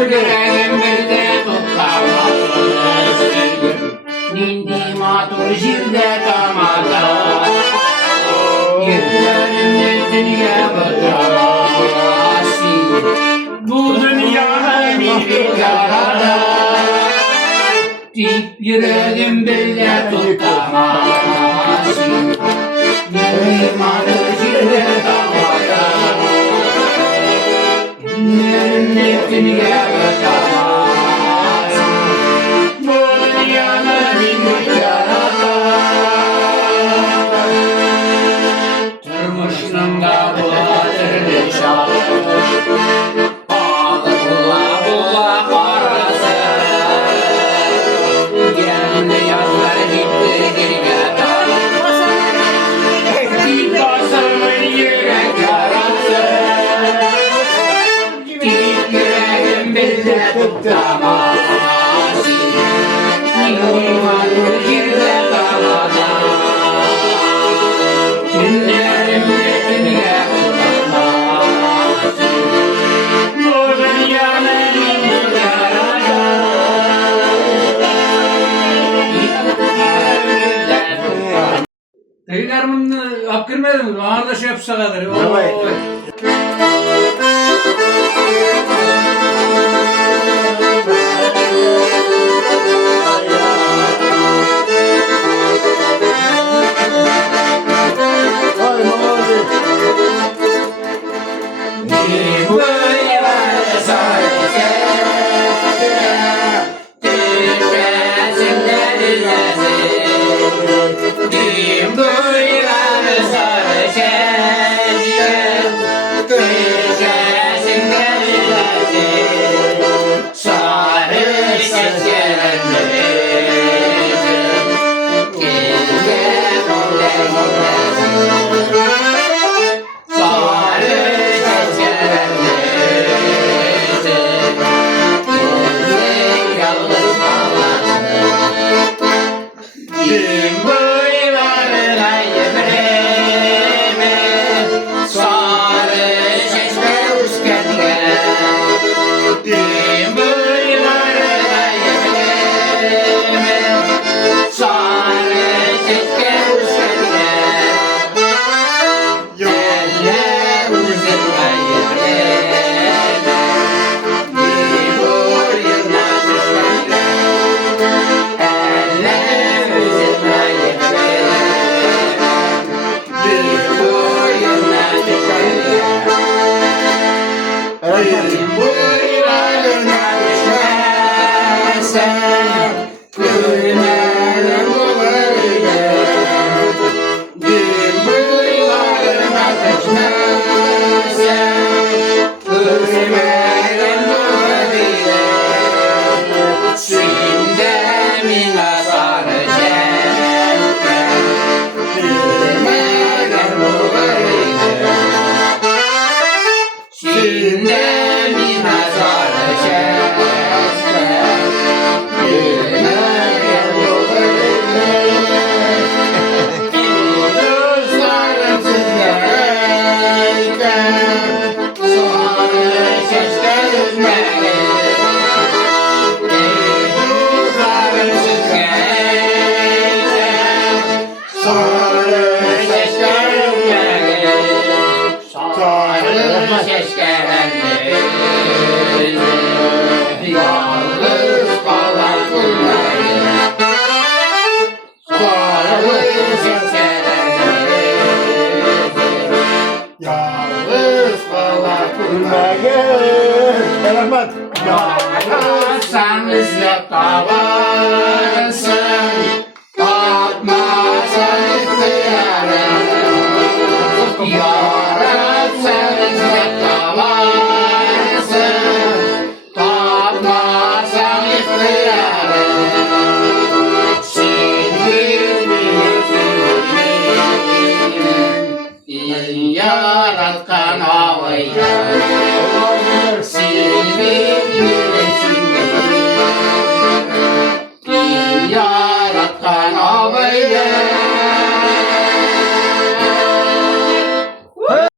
Yüreğim birde tuttamaz Nindi matur jirde tamada Yüreğim dünya batamaz Bu dünya bir yarada Yüreğim birde tuttamaz Nindi matur jirde tamada Dünya batamaz Bu dünyanın bir yarada Tırmışının kapıları çalış Ağlı bula parası Geldi yazlar gitti geri Bir basımın yürek yarası Yüreğim bizde tutamaz Yılmanın jirde kalada Günlerim dünya tutamaz Bu dünyanın bir yarada Tekrar hakkırmadın mı? Ağırda şey yapsa kadar. Sen bizle kalarsın Atmazsan ihtiyarım Yarab sen bizle kalarsın Atmazsan ihtiyarım Sevgilim yaratkan havayı Yaratkan havayı